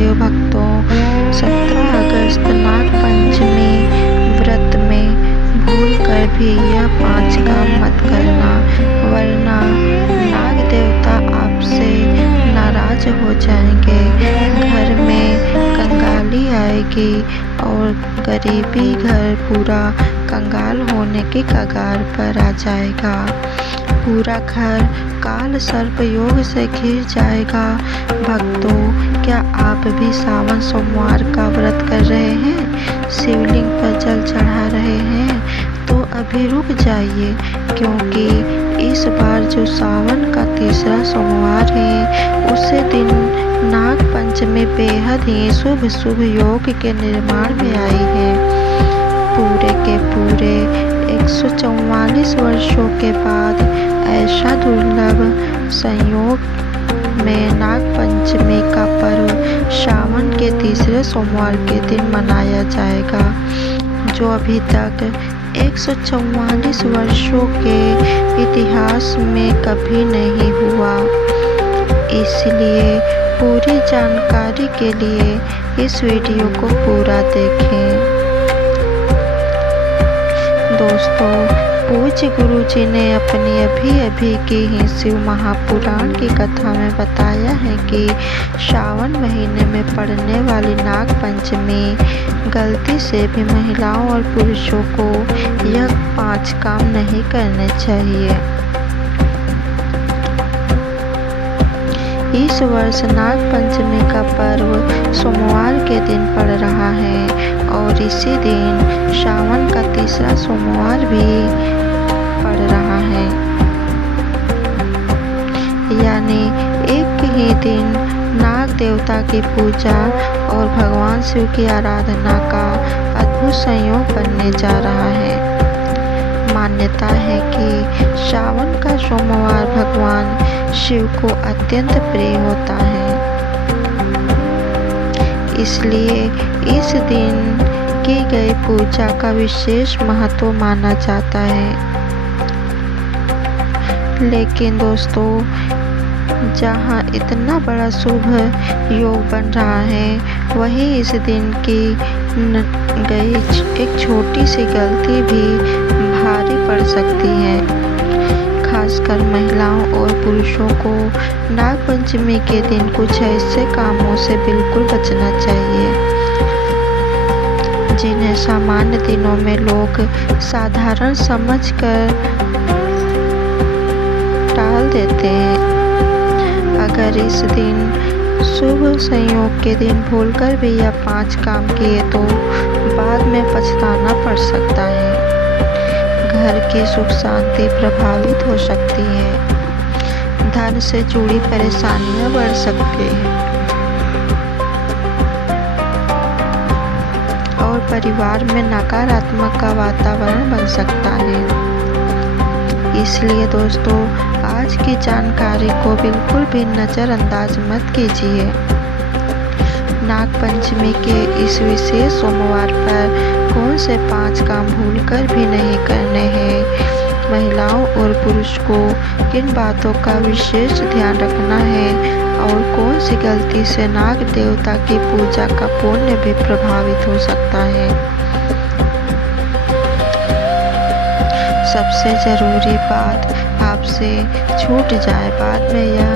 महादेव भक्तों, 17 अगस्त नाग पंचमी व्रत में भूल कर भी यह 5 काम मत करना, वरना नाग देवता आपसे नाराज हो जाएंगे। घर में कंगाली आएगी और गरीबी घर पूरा कंगाल होने के कगार पर आ जाएगा। पूरा घर काल सर्प योग से घिर जाएगा। भक्तों, क्या आप भी सावन सोमवार का व्रत कर रहे हैं, शिवलिंग पर जल चढ़ा रहे हैं? तो अभी रुक जाइए, क्योंकि इस बार जो सावन का तीसरा सोमवार है, उसे दिन नाग पंचमी बेहद ही शुभ योग के निर्माण में आई है। पूरे के पूरे 144 वर्षों के बाद ऐसा दुर्लभ संयोग में नाग पंचमी का पर्व सावन के तीसरे सोमवार के दिन मनाया जाएगा, जो अभी तक 144 वर्षों के इतिहास में कभी नहीं हुआ। इसलिए पूरी जानकारी के लिए इस वीडियो को पूरा देखें। दोस्तों, पूज्य गुरु जी ने अपनी अभी की ही शिव महापुराण की कथा में बताया है कि सावन महीने में पड़ने वाली नाग पंचमी गलती से भी महिलाओं और पुरुषों को यह 5 काम नहीं करने चाहिए। इस वर्ष नाग पंचमी का पर्व सोमवार के दिन पड़ रहा है और इसी दिन सावन का तीसरा सोमवार भी पड़ रहा है, यानी एक ही दिन नाग देवता की पूजा और भगवान शिव की आराधना का अद्भुत संयोग बनने जा रहा है। मान्यता है कि सावन का सोमवार भगवान शिव को अत्यंत प्रिय होता है, इसलिए इस दिन की गई पूजा का विशेष महत्व माना जाता है। लेकिन दोस्तों, जहाँ इतना बड़ा शुभ योग बन रहा है, वहीं इस दिन की गई एक छोटी सी गलती भी भारी पड़ सकती है। खासकर महिलाओं और पुरुषों को नाग पंचमी के दिन कुछ ऐसे कामों से बिल्कुल बचना चाहिए, जिन्हें सामान्य दिनों में लोग साधारण समझकर टाल देते हैं। अगर इस दिन शुभ संयोग के दिन भूलकर भी यह 5 काम किए तो बाद में पछताना पड़ सकता है। घर की सुख शांति प्रभावित हो सकती है, धन से जुड़ी परेशानियां बढ़ सकती हैं और परिवार में नकारात्मक का वातावरण बन सकता है। इसलिए दोस्तों, आज की जानकारी को बिल्कुल भी नज़रअंदाज मत कीजिए। नाग पंचमी के इस विशेष सोमवार पर कौन से 5 काम भूलकर भी नहीं करने हैं, महिलाओं और पुरुष को किन बातों का विशेष ध्यान रखना है और कौन सी गलती से नाग देवता की पूजा का पुण्य भी प्रभावित हो सकता है। सबसे ज़रूरी बात आपसे छूट जाए बाद में, यह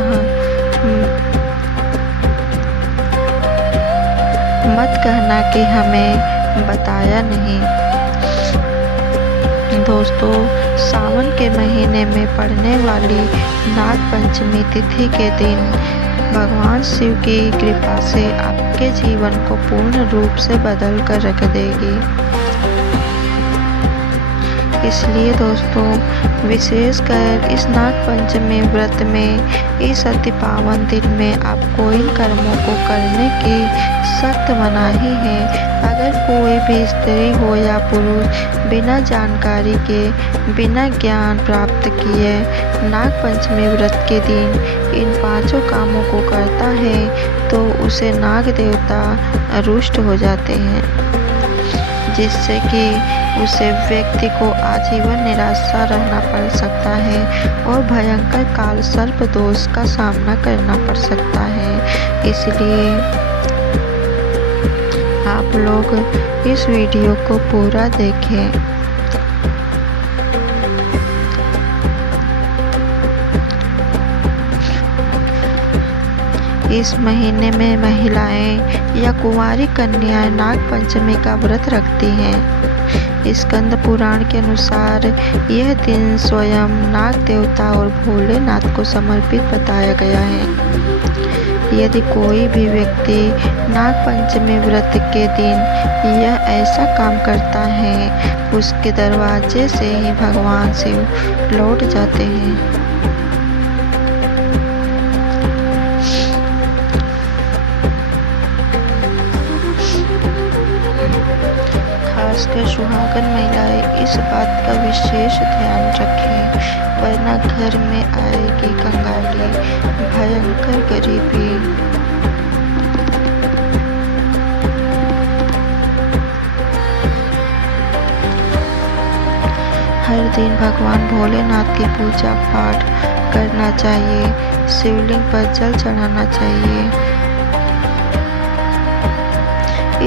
मत कहना कि हमें बताया नहीं। दोस्तों, सावन के महीने में पड़ने वाली नाग पंचमी तिथि के दिन भगवान शिव की कृपा से आपके जीवन को पूर्ण रूप से बदल कर रख देगी। इसलिए दोस्तों, विशेषकर इस नाग पंचमी व्रत में इस अति पावन दिन में आपको इन कर्मों को करने की सख्त मनाही है। अगर कोई भी स्त्री हो या पुरुष बिना जानकारी के, बिना ज्ञान प्राप्त किए नाग पंचमी व्रत के दिन इन 5 कामों को करता है, तो उसे नाग देवता रुष्ट हो जाते हैं, जिससे कि उसे व्यक्ति को आजीवन निराशा रहना पड़ सकता है और भयंकर काल सर्प दोष का सामना करना पड़ सकता है। इसलिए आप लोग इस वीडियो को पूरा देखें। इस महीने में महिलाएं या कुंवारी कन्याएं नाग पंचमी का व्रत रखती हैं। स्कंद पुराण के अनुसार यह दिन स्वयं नाग देवता और भोलेनाथ को समर्पित बताया गया है। यदि कोई भी व्यक्ति नाग पंचमी व्रत के दिन यह ऐसा काम करता है, उसके दरवाजे से ही भगवान शिव लौट जाते हैं। खासकर सुहागन महिलाएं इस बात का विशेष ध्यान रखें, वरना घर में आएगी कंगाली, भयंकर गरीबी। हर दिन भगवान भोलेनाथ की पूजा पाठ करना चाहिए, शिवलिंग पर जल चढ़ाना चाहिए।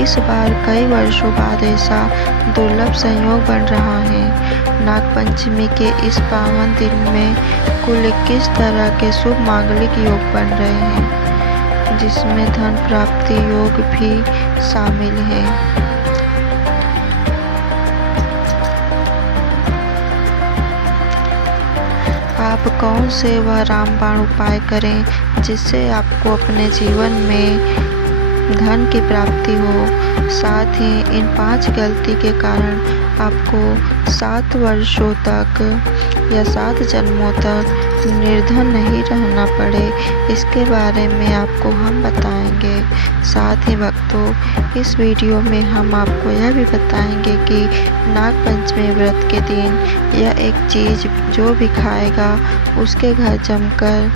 इस बार कई वर्षों बाद ऐसा दुर्लभ संयोग बन रहा है। नाग पंचमी के इस पावन दिन में कुल 21 तरह के शुभ मांगलिक योग बन रहे हैं, जिसमें धन प्राप्ति योग भी शामिल है। आप कौन से वह रामबाण उपाय करें जिससे आपको अपने जीवन में धन की प्राप्ति हो। साथ ही इन 5 गलती के कारण आपको 7 वर्षों तक या 7 जन्मों तक निर्धन नहीं रहना पड़े, इसके बारे में आपको हम बताएंगे। साथ ही भक्तों, इस वीडियो में हम आपको यह भी बताएंगे कि नाग पंचमी व्रत के दिन यह एक चीज़ जो भी खाएगा उसके घर जमकर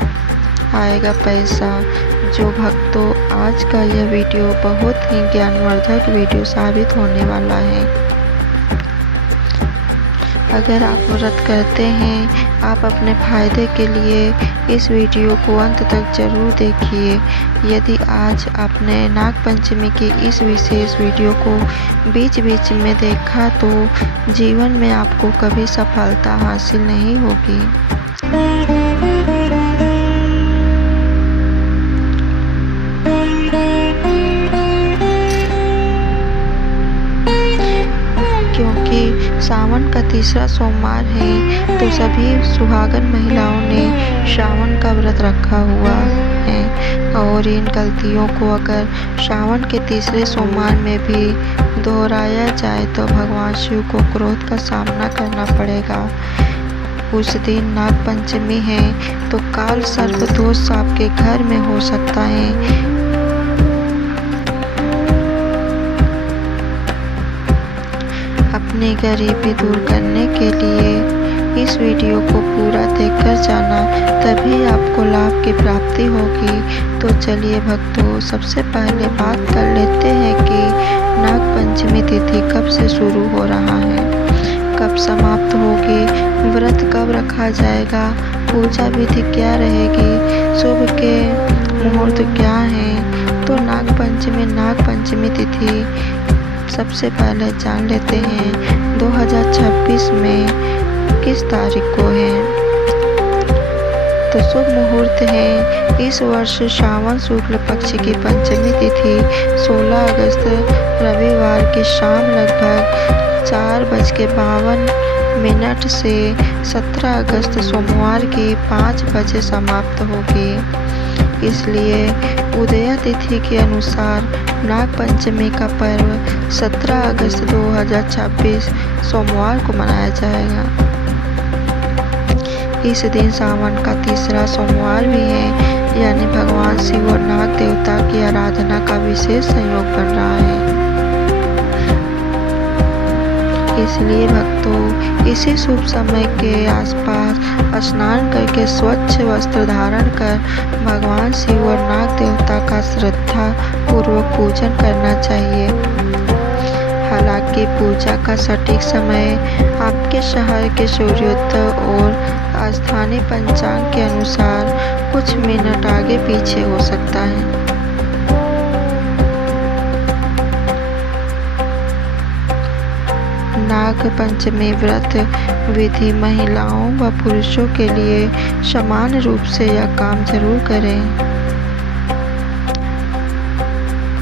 आएगा पैसा। जो भक्तों, आज का यह वीडियो बहुत ही ज्ञानवर्धक वीडियो साबित होने वाला है। अगर आप व्रत करते हैं, आप अपने फायदे के लिए इस वीडियो को अंत तक जरूर देखिए। यदि आज आपने नाग पंचमी की इस विशेष वीडियो को बीच बीच में देखा तो जीवन में आपको कभी सफलता हासिल नहीं होगी। क्योंकि सावन का तीसरा सोमवार है, तो सभी सुहागन महिलाओं ने सावन का व्रत रखा हुआ है और इन गलतियों को अगर सावन के तीसरे सोमवार में भी दोहराया जाए तो भगवान शिव को क्रोध का सामना करना पड़ेगा। उस दिन नाग पंचमी है तो काल सर्प दोष आपके घर में हो सकता है। अपनी गरीबी दूर करने के लिए इस वीडियो को पूरा देखकर जाना, तभी आपको लाभ की प्राप्ति होगी। तो चलिए भक्तों, सबसे पहले बात कर लेते हैं कि नाग पंचमी तिथि कब से शुरू हो रहा है, कब समाप्त होगी, व्रत कब रखा जाएगा, पूजा विधि क्या रहेगी, शुभ के मुहूर्त क्या हैं। तो नाग पंचमी तिथि सबसे पहले जान लेते हैं 2026 में किस तारीख को है। तो शुभ मुहूर्त है इस वर्ष सावन शुक्ल पक्ष की पंचमी तिथि 16 अगस्त रविवार की शाम लगभग 4:52 से 17 अगस्त सोमवार की 5 बजे समाप्त होगी। इसलिए उदया तिथि के अनुसार नाग पंचमी का पर्व 17 अगस्त 2026 सोमवार को मनाया जाएगा। इस दिन सावन का तीसरा सोमवार भी है, यानी भगवान शिव और नाग देवता की आराधना का विशेष संयोग बन रहा है। इसलिए भक्तों, इसी शुभ समय के आसपास स्नान करके स्वच्छ वस्त्र धारण कर भगवान शिव और नाग देवता का श्रद्धा पूर्वक पूजन करना चाहिए। हालांकि पूजा का सटीक समय आपके शहर के सूर्योदय और स्थानीय पंचांग के अनुसार कुछ मिनट आगे पीछे हो सकता है। नाग पंचमी व्रत विधि महिलाओं व पुरुषों के लिए समान रूप से यह काम जरूर करें।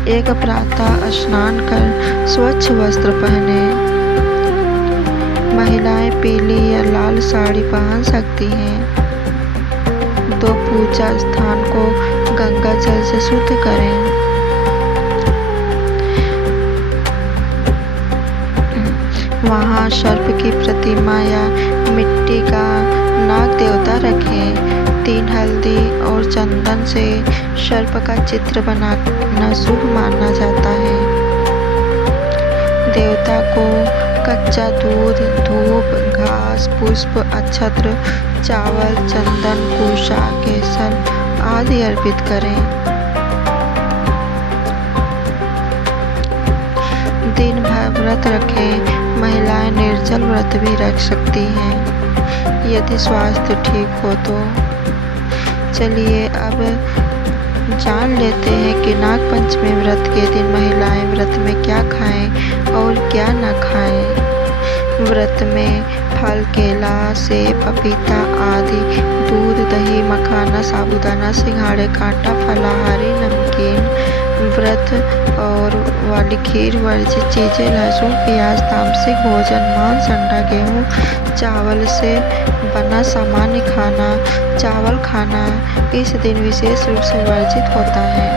एक प्रातः स्नान कर स्वच्छ वस्त्र पहने। महिलाएं पीली या लाल साड़ी पहन सकती हैं। 2 पूजा स्थान को गंगा जल से शुद्ध करें। वहां सर्प की प्रतिमा या मिट्टी का नाग देवता रखें। 3 हल्दी और चंदन से सर्प का चित्र बनाना शुभ माना जाता है। देवता को कच्चा दूध, धूप, घास, पुष्प, अक्षत्र, चावल, चंदन, कुशा, केसर आदि अर्पित करें। दिन भर व्रत रखें। महिलाएं निर्जल व्रत भी रख सकती हैं यदि स्वास्थ्य ठीक हो तो। चलिए अब जान लेते हैं कि नाग पंचमी व्रत के दिन महिलाएं व्रत में क्या खाएं और क्या न खाएं। व्रत में फल, केला, सेब, पपीता आदि, दूध, दही, मखाना, साबूदाना, सिंघाड़े, कांटा, फलाहारी, नमकीन, व्रत और वाली खीर वर्जित चीज़ें, लहसुन, प्याज, तामसिक भोजन, मांस, अंडा, गेहूँ, चावल से बना सामान्य खाना, चावल खाना इस दिन विशेष रूप से वर्जित होता है,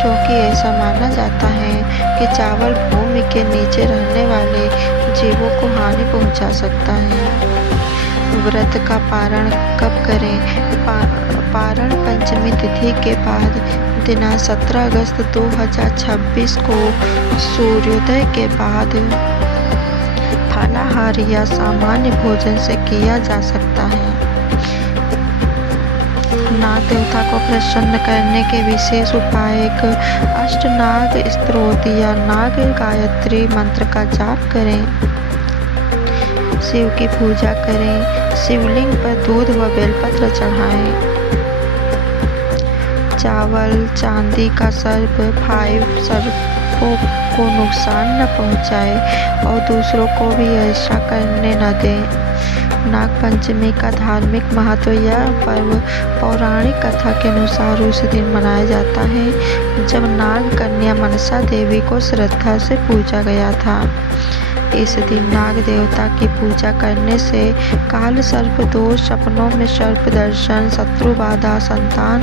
क्योंकि ऐसा माना जाता है कि चावल भूमि के नीचे रहने वाले जीवों को हानि पहुंचा सकता है। व्रत का पारण कब करें? पारण पंचमी तिथि के बाद दिनांक 17 अगस्त 2026 को सूर्योदय के बाद फलाहार या सामान्य भोजन से किया जा सकता है। नाग देवता को प्रसन्न करने के विशेष उपाय: एक अष्टनाग स्तोत्र या नाग गायत्री मंत्र का जाप करें। शिव की पूजा करें। शिवलिंग पर दूध व बेलपत्र चढ़ाएं। चावल, चांदी का सर्प 5 सर्पों को नुकसान न पहुंचाए और दूसरों को भी ऐसा करने न दें। नाग पंचमी का धार्मिक महत्व: यह पर्व पौराणिक कथा के अनुसार उस दिन मनाया जाता है जब नाग कन्या मनसा देवी को श्रद्धा से पूजा गया था। इस दिन नाग देवता की पूजा करने से काल सर्प दोष, सपनों में सर्प दर्शन, शत्रु बाधा, संतान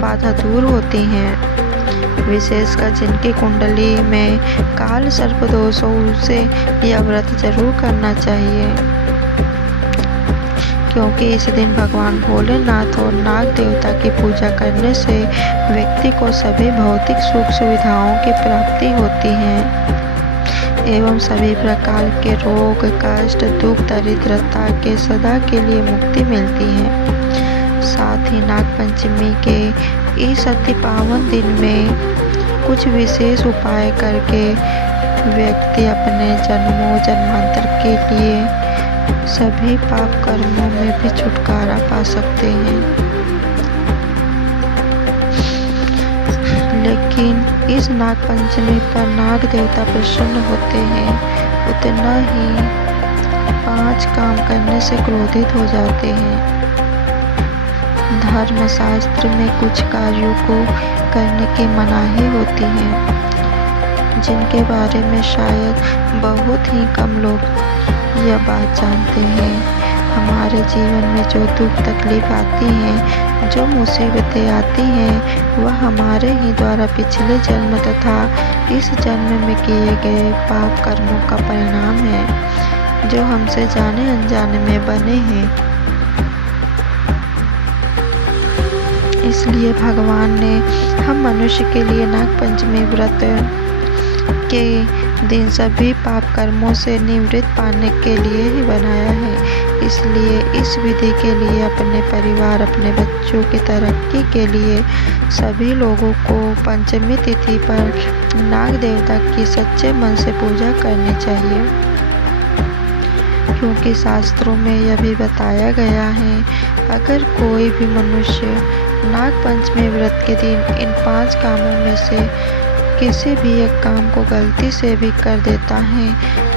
बाधा दूर होती हैं। विशेषकर जिनकी कुंडली में काल सर्प दोष हो उसे यह व्रत जरूर करना चाहिए, क्योंकि इस दिन भगवान भोलेनाथ और नाग देवता की पूजा करने से व्यक्ति को सभी भौतिक सुख सुविधाओं की प्राप्ति होती है एवं सभी प्रकार के रोग, कष्ट, दुख, दरिद्रता के सदा के लिए मुक्ति मिलती है। साथ ही नाग पंचमी के इस अति पावन दिन में कुछ विशेष उपाय करके व्यक्ति अपने जन्मों जन्मांतर के लिए सभी पाप कर्मों में भी छुटकारा पा सकते हैं। लेकिन इस नाग पंचमी पर नाग देवता प्रसन्न होते हैं, उतना ही 5 काम करने से क्रोधित हो जाते हैं। धर्मशास्त्र में कुछ कार्यों को करने की मनाही होती है, जिनके बारे में शायद बहुत ही कम लोग यह बात जानते हैं। हमारे जीवन में जो दुख तकलीफ आती हैं, जो मुसीबतें आती हैं, वह हमारे ही द्वारा पिछले जन्म तथा इस जन्म में किए गए पाप कर्मों का परिणाम है, जो हमसे जाने अनजाने में बने हैं। इसलिए भगवान ने हम मनुष्य के लिए नाग पंचमी व्रत के दिन सभी पाप कर्मों से निवृत्ति पाने के लिए ही बनाया है। इसलिए इस विधि के लिए अपने परिवार, अपने बच्चों की तरक्की के लिए सभी लोगों को पंचमी तिथि पर नाग देवता की सच्चे मन से पूजा करनी चाहिए, क्योंकि शास्त्रों में यह भी बताया गया है, अगर कोई भी मनुष्य नाग पंचमी व्रत के दिन इन 5 कामों में से किसी भी एक काम को गलती से भी कर देता है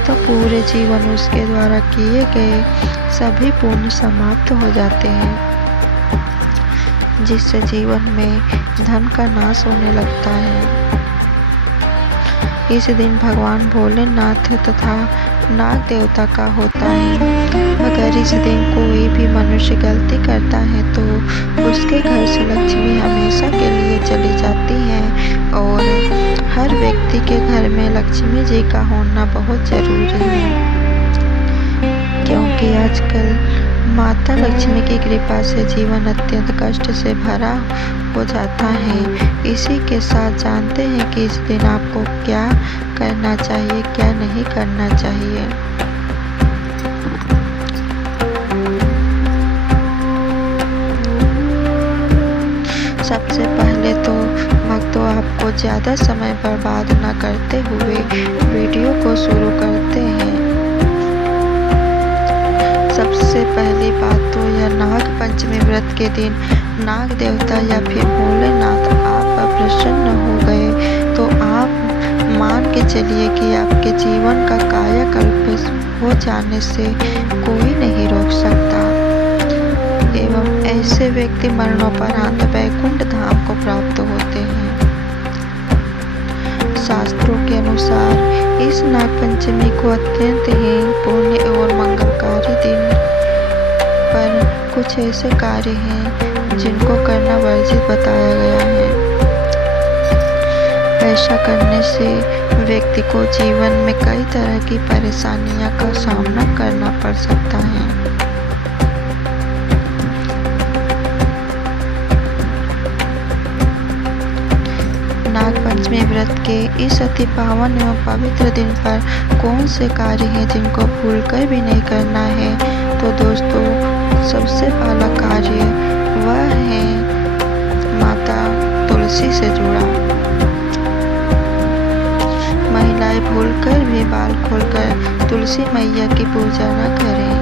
तो पूरे जीवन उसके द्वारा किए गए सभी पुण्य समाप्त हो जाते हैं, जिससे जीवन में धन का नाश होने लगता है। इस दिन भगवान भोलेनाथ तथा नाग देवता का होता है। अगर इस दिन कोई भी मनुष्य गलती करता है तो उसके घर से लक्ष्मी हमेशा के लिए चली जाती है और हर व्यक्ति के घर में लक्ष्मी जी का होना बहुत जरूरी है, क्योंकि आजकल माता लक्ष्मी की कृपा से जीवन अत्यंत कष्ट से भरा हो जाता है। इसी के साथ जानते हैं कि इस दिन आपको क्या करना चाहिए, क्या नहीं करना चाहिए। सबसे पहले तो भक्तों आपको ज़्यादा समय बर्बाद न करते हुए वीडियो को शुरू करते हैं। सबसे पहली बात तो यह नाग पंचमी व्रत के दिन नाग देवता या फिर भोलेनाथ आप पर प्रसन्न हो गए तो आप मान के चलिए कि आपके जीवन का कायाकल्प हो जाने से कोई नहीं रोक सकता एवं ऐसे व्यक्ति मरणोपरांत वैकुंठ धाम को प्राप्त होते हैं। शास्त्रों के अनुसार इस नाग पंचमी को अत्यंत ही पुण्य और मंगलकारी दिन पर कुछ ऐसे कार्य हैं जिनको करना वर्जित बताया गया है। ऐसा करने से व्यक्ति को जीवन में कई तरह की परेशानियों का सामना करना पड़ सकता है। नाग पंचमी व्रत के इस अति पावन एवं पवित्र दिन पर कौन से कार्य हैं जिनको भूलकर भी नहीं करना है? तो दोस्तों, सबसे पहला कार्य वह है माता तुलसी से जुड़ा। महिलाएं भूलकर भी बाल खोलकर तुलसी मैया की पूजा न करें,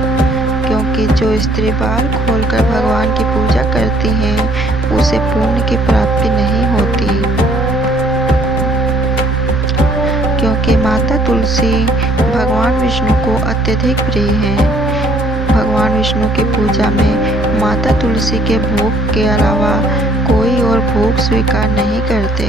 क्योंकि जो स्त्री बाल खोलकर भगवान की पूजा करती है उसे पुण्य की प्राप्ति नहीं होती, क्योंकि माता तुलसी भगवान विष्णु को अत्यधिक प्रिय है। भगवान विष्णु की पूजा में माता तुलसी के भोग के अलावा कोई और भोग स्वीकार नहीं करते।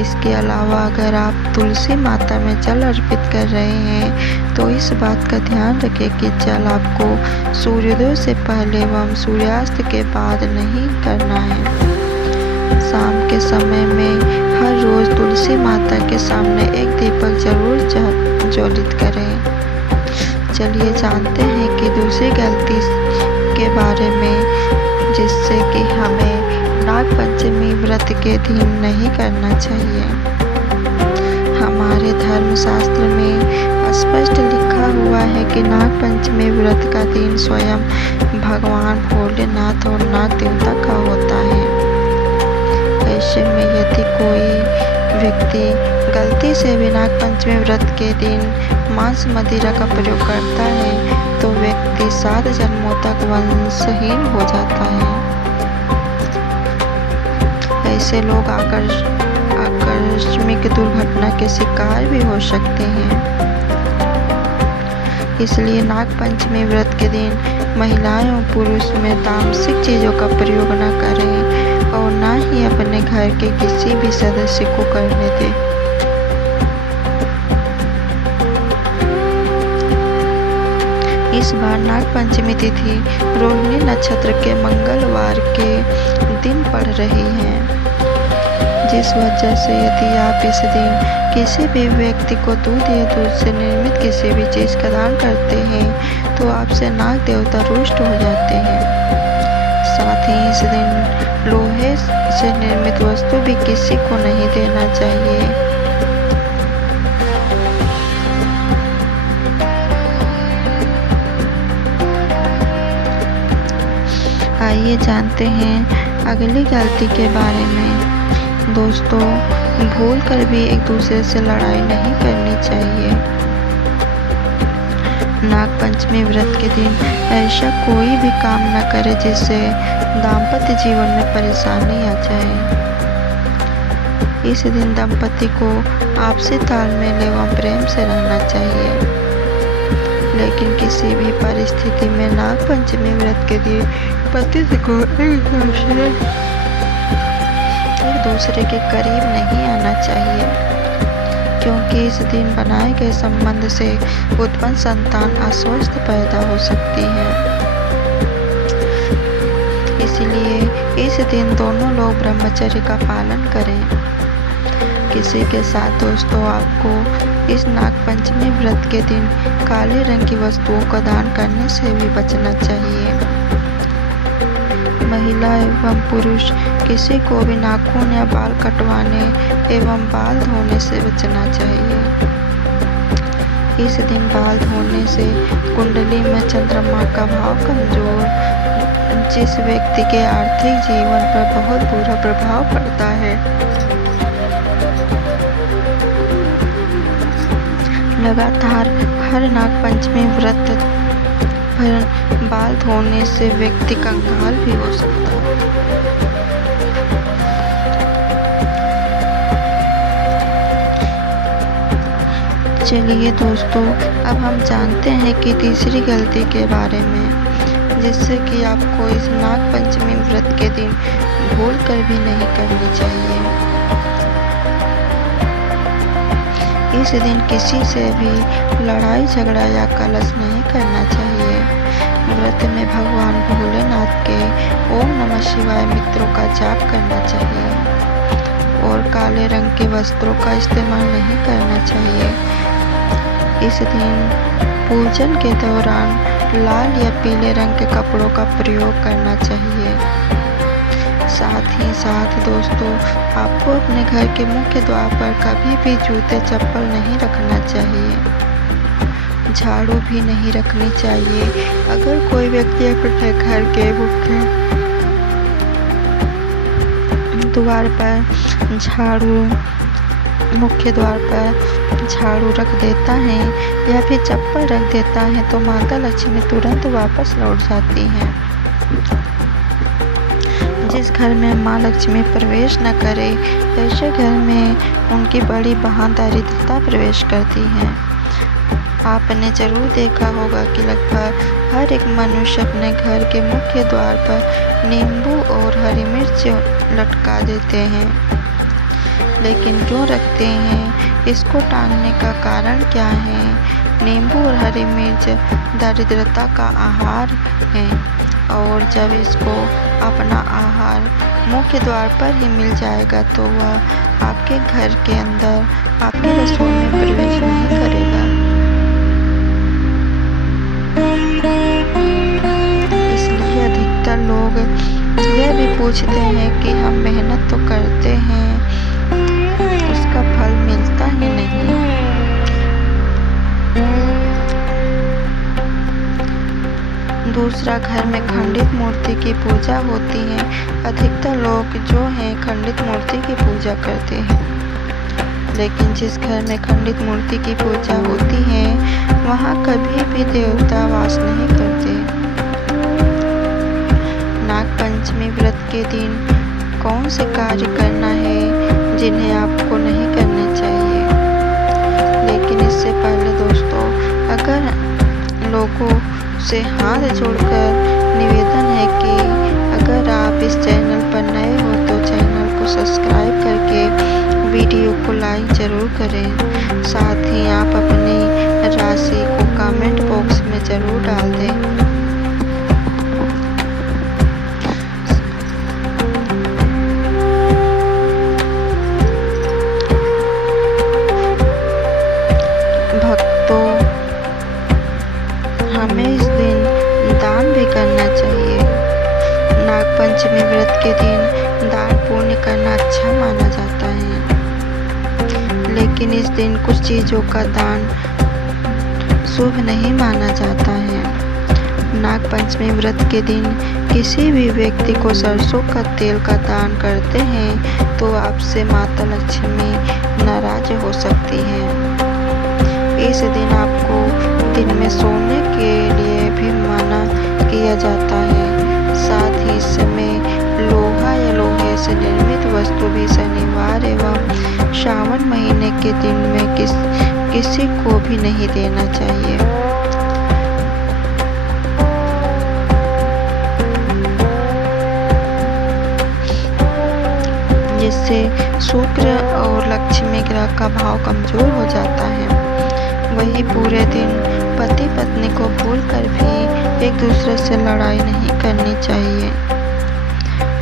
इसके अलावा अगर आप तुलसी माता में जल अर्पित कर रहे हैं तो इस बात का ध्यान रखें कि जल आपको सूर्योदय से पहले एवं सूर्यास्त के बाद नहीं करना है। शाम के समय में हर रोज तुलसी माता के सामने एक दीपक जरूर ज्वलित करें। चलिए जानते हैं कि दूसरी गलती के बारे में जिससे कि हमें नाग पंचमी व्रत के दिन नहीं करना चाहिए। हमारे धर्मशास्त्र में स्पष्ट लिखा हुआ है कि नाग पंचमी व्रत का दिन स्वयं भगवान भोलेनाथ और नाग देवता का होता है। ऐसे में यदि कोई व्यक्ति गलती से भी नाग पंचमी व्रत के दिन मांस मदिरा का प्रयोग करता है तो व्यक्ति 7 जन्मों तक वंशहीन हो जाता है। ऐसे लोग आकस्मिक दुर्घटना के शिकार भी हो सकते हैं। इसलिए नाग पंचमी व्रत के दिन महिलाएं और पुरुष में तामसिक चीज़ों का प्रयोग न करें और ना ही अपने घर के किसी भी सदस्य को करने दें। इस बार नाग पंचमी तिथि रोहिणी नक्षत्र के मंगलवार के दिन पड़ रही है, जिस वजह से यदि आप इस दिन किसी भी व्यक्ति को दूध या दूध से निर्मित किसी भी चीज़ का दान करते हैं तो आपसे नाग देवता रुष्ट हो जाते हैं। साथ ही इस दिन लोहे से निर्मित वस्तु भी किसी को नहीं देना चाहिए। आइए जानते हैं अगली गलती के बारे में। दोस्तों, भूल कर भी एक दूसरे से लड़ाई नहीं करनी चाहिए। नाग पंचमी व्रत के दिन ऐसा कोई भी काम न करे जिससे दाम्पत्य जीवन में परेशानी आ जाए। इस दिन दंपति को आपसी तालमेल एवं प्रेम से रहना चाहिए। लेकिन किसी भी परिस्थिति में नागपंचमी व्रत के दिन पति को एक दूसरे के करीब नहीं आना चाहिए, क्योंकि इस दिन बनाए गए संबंध से उत्पन्न संतान अस्वस्थ पैदा हो सकती है। इसलिए इस दिन दोनों लोग ब्रह्मचर्य का पालन करें। किसी के साथ दोस्तों आपको इस नागपंचमी व्रत के दिन काले रंग की वस्तुओं का दान करने से भी बचना चाहिए। महिला एवं पुरुष किसी को भी नाखून या बाल कटवाने एवं बाल धोने से बचना चाहिए। इस दिन बाल धोने से कुंडली में चंद्रमा का भाव कमजोर, जिस व्यक्ति के आर्थिक जीवन पर बहुत बुरा प्रभाव पड़ता है। लगातार हर नागपंचमी व्रत पर बाल धोने से व्यक्ति कंगाल भी हो सकता है। चलिए दोस्तों, अब हम जानते हैं कि तीसरी गलती के बारे में, जिससे कि आपको इस नागपंचमी व्रत के दिन भूल कर भी नहीं करनी चाहिए। इस दिन किसी से भी लड़ाई झगड़ा या कलश नहीं करना चाहिए। व्रत में भगवान भोलेनाथ के ओम नमः शिवाय मंत्रों का जाप करना चाहिए और काले रंग के वस्त्रों का इस्तेमाल नहीं करना चाहिए। इस दिन पूजन के दौरान लाल या पीले रंग के कपड़ों का प्रयोग करना चाहिए। साथ ही साथ दोस्तों, आपको अपने घर के मुख्य द्वार पर कभी भी जूते चप्पल नहीं रखना चाहिए। झाड़ू भी नहीं रखनी चाहिए। अगर कोई व्यक्ति अपने घर के मुख्य द्वार पर झाड़ू रख देता है या फिर चप्पल रख देता है तो माता लक्ष्मी तुरंत वापस लौट जाती हैं। जिस घर में माँ लक्ष्मी प्रवेश न करे, ऐसे घर में उनकी बड़ी बहन दरिद्रता प्रवेश करती है। आपने जरूर देखा होगा कि लगभग हर एक मनुष्य अपने घर के मुख्य द्वार पर नींबू और हरी मिर्च लटका देते हैं। लेकिन क्यों रखते हैं? इसको टांगने का कारण क्या है? नींबू और हरी मिर्च दरिद्रता का आहार है और जब इसको अपना आहार मुख्य द्वार पर ही मिल जाएगा तो वह आपके घर के अंदर आपके रसोई में प्रवेश नहीं करेगा। इसलिए अधिकतर लोग यह भी पूछते हैं कि हम मेहनत तो करते हैं, उसका फल मिलता ही नहीं। दूसरा, घर में खंडित मूर्ति की पूजा होती है। अधिकतर लोग जो हैं खंडित मूर्ति की पूजा करते हैं, लेकिन जिस घर में खंडित मूर्ति की पूजा होती है वहाँ कभी भी देवता वास नहीं करते। नागपंचमी व्रत के दिन कौन से कार्य करना है जिन्हें आपको नहीं करने चाहिए। लेकिन इससे पहले दोस्तों, अगर लोगों से हाथ जोड़कर निवेदन है कि अगर आप इस चैनल पर नए हो तो चैनल को सब्सक्राइब करके वीडियो को लाइक ज़रूर करें। साथ ही आप अपनी राशि को कमेंट बॉक्स में ज़रूर डाल दें। भक्तों, हमें इस दिन दान भी करना चाहिए। नागपंचमी व्रत के दिन दान पुण्य करना अच्छा माना जाता है, लेकिन इस दिन कुछ चीज़ों का दान शुभ नहीं माना जाता है। नागपंचमी व्रत के दिन किसी भी व्यक्ति को सरसों का तेल का दान करते हैं तो आपसे माता लक्ष्मी नाराज हो सकती है। इस दिन आपको दिन में सोने के लिए भी मना किया जाता है। साथ ही इस समय लोहा या लोहे लोहे से निर्मित वस्तु भी शनिवार एवं श्रावण महीने के दिन में किसी को भी नहीं देना चाहिए। जिससे शुक्र और लक्ष्मी ग्रह का भाव कमजोर हो जाता है। वही पूरे दिन पति पत्नी को भूलकर भी एक दूसरे से लड़ाई नहीं करनी चाहिए।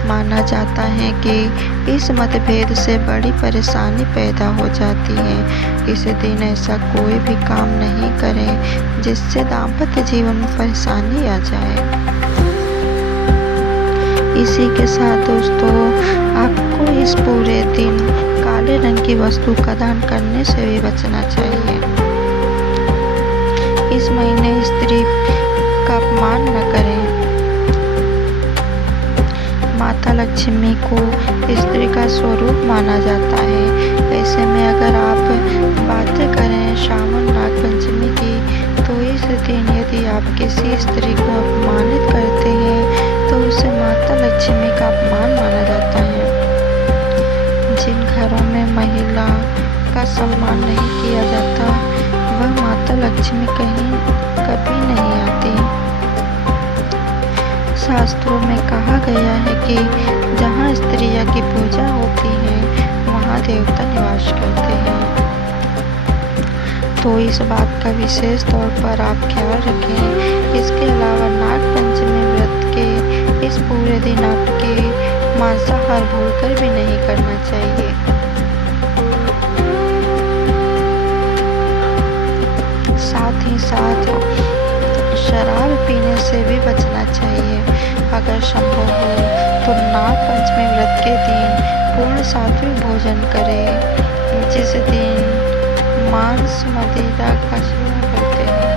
माना जाता है कि इस मतभेद से बड़ी परेशानी पैदा हो जाती है। इस दिन ऐसा कोई भी काम नहीं करें जिससे दाम्पत्य जीवन में परेशानी आ जाए। इसी के साथ दोस्तों, आपको इस पूरे दिन काले रंग की वस्तु का दान करने से भी बचना चाहिए। इस महीने स्त्री का अपमान न करें। माता लक्ष्मी को स्त्री का स्वरूप माना जाता है। ऐसे में अगर आप बातें करें श्रावण नाग पंचमी की, तो इस दिन यदि आप किसी स्त्री को अपमानित करते हैं तो उसे माता लक्ष्मी का अपमान माना जाता है। जिन घरों में महिला का सम्मान नहीं किया जाता, वह माता लक्ष्मी कभी नहीं आती। शास्त्रों में कहा गया है कि जहाँ स्त्रियों की पूजा होती है वहाँ देवता निवास करते हैं। तो इस बात का विशेष तौर पर आप ख्याल रखें। इसके अलावा नाग पंचमी व्रत के इस पूरे दिन आपके मांसाहार भूलकर भी नहीं करना चाहिए। साथ ही साथ शराब पीने से भी बचना चाहिए। अगर संभव हो तो नाग पंचमी व्रत के दिन पूर्ण सात्विक भोजन करें, जिस दिन मांस मदिरा का सेवन करते हैं।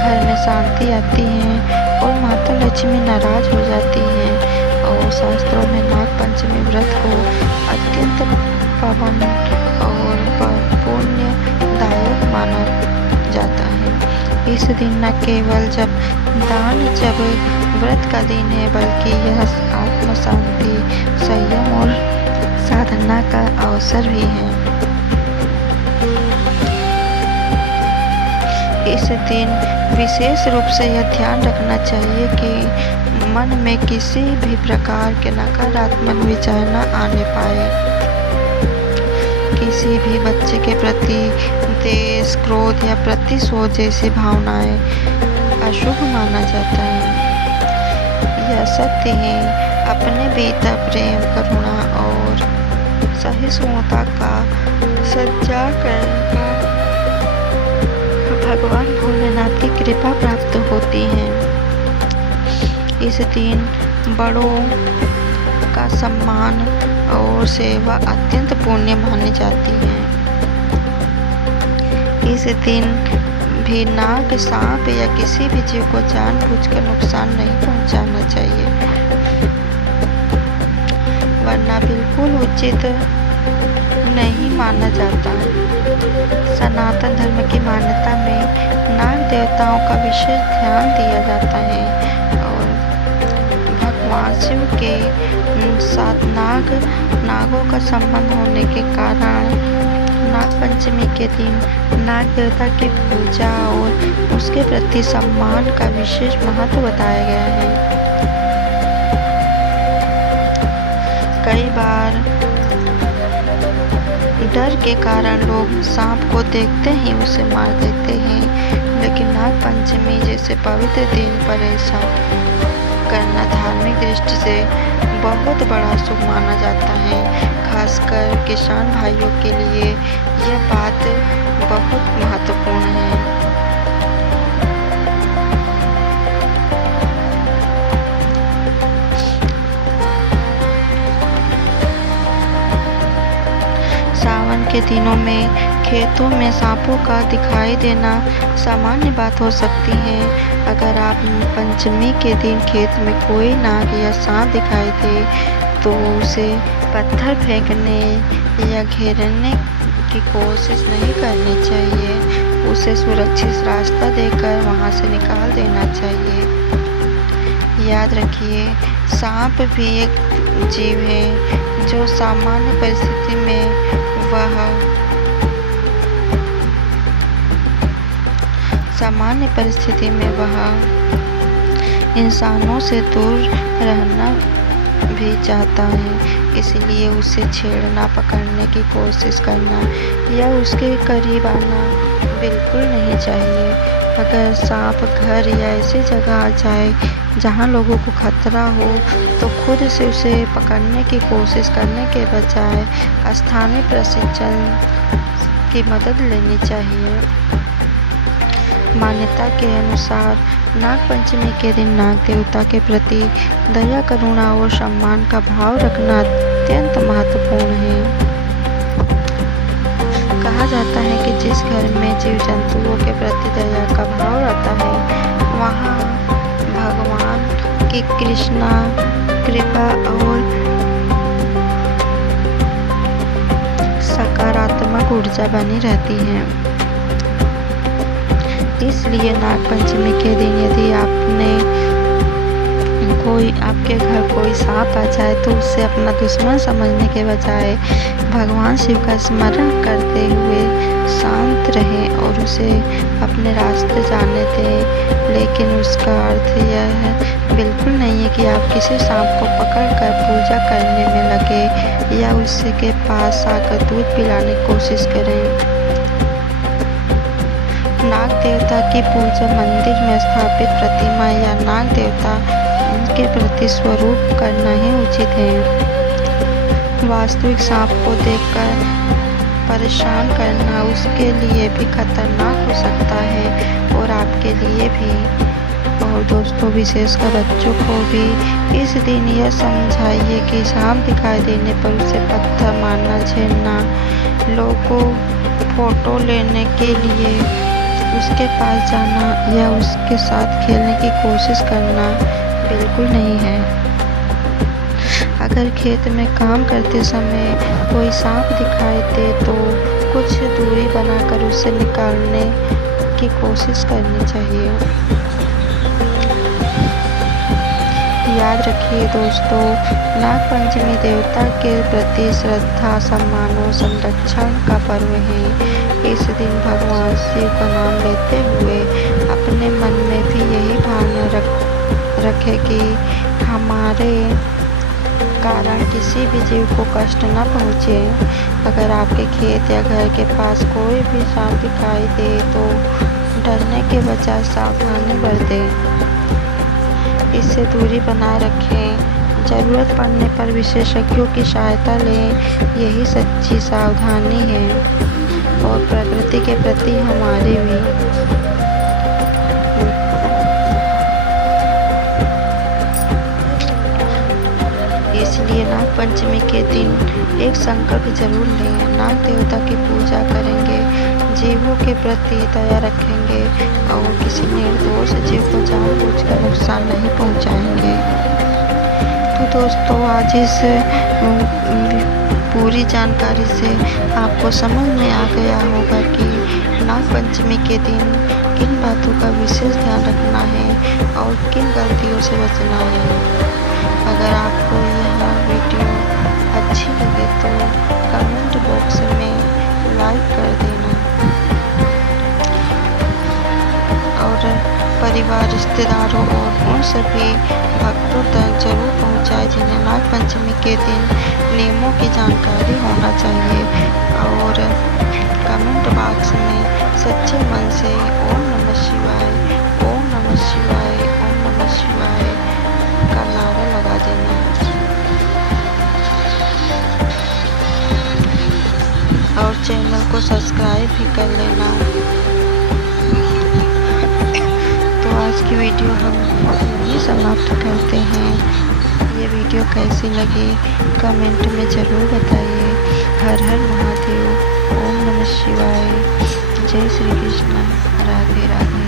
घर में शांति आती है और माता लक्ष्मी नाराज हो जाती हैं। और शास्त्रों में नाग पंचमी व्रत को अत्यंत पावन और पुण्यदायक माना जाता है। इस दिन न केवल जब व्रत का दिन है, बल्कि यह आत्म शांति, संयम और साधना का अवसर भी है। इस दिन विशेष रूप से यह ध्यान रखना चाहिए कि मन में किसी भी प्रकार के नकारात्मक विचार न आने पाए। किसी भी बच्चे के प्रति द्वेष, क्रोध या प्रतिशोध जैसी भावनाएं अशुभ माना जाता है। यह सत्य है, अपने भीतर प्रेम, करुणा और सहिष्णुता का संचार करने का भगवान भोलेनाथ की कृपा प्राप्त होती है। इस दिन बड़ों का सम्मान और सेवा अत्यंत पुण्य मानी जाती है। इस दिन भी नाग, सांप या किसी भी जीव को जानबूझकर नुकसान नहीं पहुंचाना चाहिए, वरना बिल्कुल उचित नहीं माना जाता। सनातन धर्म की मान्यता में नाग देवताओं का विशेष ध्यान दिया जाता है और भगवान शिव के साथ नागों का संबंध होने के कारण नाग पंचमी के दिन नाग देवता की पूजा और उसके प्रति सम्मान का विशेष महत्व बताया गया है। कई बार डर के कारण लोग सांप को देखते ही उसे मार देते हैं, लेकिन नाग पंचमी जैसे पवित्र दिन पर ऐसा करना धार्मिक दृष्टि से बहुत बड़ा शुभ माना जाता है। खासकर किसान भाइयों के लिए यह बात बहुत महत्वपूर्ण है। सावन के दिनों में खेतों में सांपों का दिखाई देना सामान्य बात हो सकती है। अगर आप पंचमी के दिन खेत में कोई नाग या सांप दिखाई दे तो उसे पत्थर फेंकने या घेरने की कोशिश नहीं करनी चाहिए। उसे सुरक्षित रास्ता देकर वहां से निकाल देना चाहिए। याद रखिए, सांप भी एक जीव है जो सामान्य परिस्थिति में वह इंसानों से दूर रहना भी चाहता है, इसलिए उसे छेड़ना, पकड़ने की कोशिश करना या उसके करीब आना बिल्कुल नहीं चाहिए। अगर सांप घर या ऐसी जगह आ जाए जहां लोगों को खतरा हो तो खुद से उसे पकड़ने की कोशिश करने के बजाय स्थानीय प्रशिक्षण की मदद लेनी चाहिए। मान्यता के अनुसार नाग पंचमी के दिन नाग देवता के प्रति दया, करुणा और सम्मान का भाव रखना अत्यंत महत्वपूर्ण है। कहा जाता है कि जिस घर में जीव जंतुओं के प्रति दया का भाव रहता है वहाँ भगवान की कृपा और सकारात्मक ऊर्जा बनी रहती है। इसलिए नाग पंचमी के दिन यदि आपके घर कोई सांप आ जाए तो उसे अपना दुश्मन समझने के बजाय भगवान शिव का स्मरण करते हुए शांत रहें और उसे अपने रास्ते जाने दें। लेकिन उसका अर्थ यह बिल्कुल नहीं है कि आप किसी सांप को पकड़कर पूजा करने में लगे या उसके पास आकर दूध पिलाने की कोशिश करें। नाग देवता की पूजा मंदिर में स्थापित प्रतिमा या नाग देवता के प्रति स्वरूप करना ही उचित है। वास्तविक सांप को देखकर परेशान करना उसके लिए भी खतरनाक हो सकता है और आपके लिए भी। और दोस्तों, विशेषकर बच्चों को भी इस दिन यह समझाइए कि सांप दिखाई देने पर उसे पत्थर मारना, छेड़ना, लोगों फोटो लेने के लिए उसके पास जाना या उसके साथ खेलने की कोशिश करना बिल्कुल नहीं है। अगर खेत में काम करते समय कोई सांप दिखाई दे तो कुछ दूरी बनाकर उसे निकालने की कोशिश करनी चाहिए। याद रखिए दोस्तों, नाग पंचमी देवता के प्रति श्रद्धा, सम्मान और संरक्षण का पर्व है। इस दिन भगवान शिव का नाम लेते हुए अपने मन में भी यही भावना रखें कि हमारे कारण किसी भी जीव को कष्ट न पहुँचे। अगर आपके खेत या घर के पास कोई भी सांप दिखाई दे तो डरने के बजाय सावधानी बरतें, इससे दूरी बनाए रखें। ज़रूरत पड़ने पर विशेषज्ञों की सहायता लें, यही सच्ची सावधानी है और प्रकृति के प्रति हमारे भी। इसलिए नाग पंचमी के दिन एक संकल्प जरूर लें, नाग देवता की पूजा करेंगे, जीवों के प्रति दया रखेंगे और किसी निर्दोष जीव को जानबूझकर नुकसान नहीं पहुंचाएंगे। तो दोस्तों, आज इस पूरी जानकारी से आपको समझ में आ गया होगा कि नाग पंचमी के दिन किन बातों का विशेष ध्यान रखना है और किन गलतियों से बचना है। अगर आपको यह वीडियो अच्छी लगे तो कमेंट बॉक्स में लाइक कर देना और परिवार, रिश्तेदारों और उन सभी भक्तों तक जरूर पहुंचाए जिन्हें नाग पंचमी के दिन नियमों की जानकारी होना चाहिए। और कमेंट बॉक्स में सच्चे मन से ओम नमः शिवाय, ओम नमः शिवाय, ओम नमः शिवाय का नारा लगा देना। और चैनल को सब्सक्राइब भी कर लेना। तो आज की वीडियो हम यहीं समाप्त करते हैं। ये वीडियो कैसी लगी कमेंट में ज़रूर बताइए। हर हर महादेव, ओम नमः शिवाय, जय श्री कृष्ण, राधे राधे।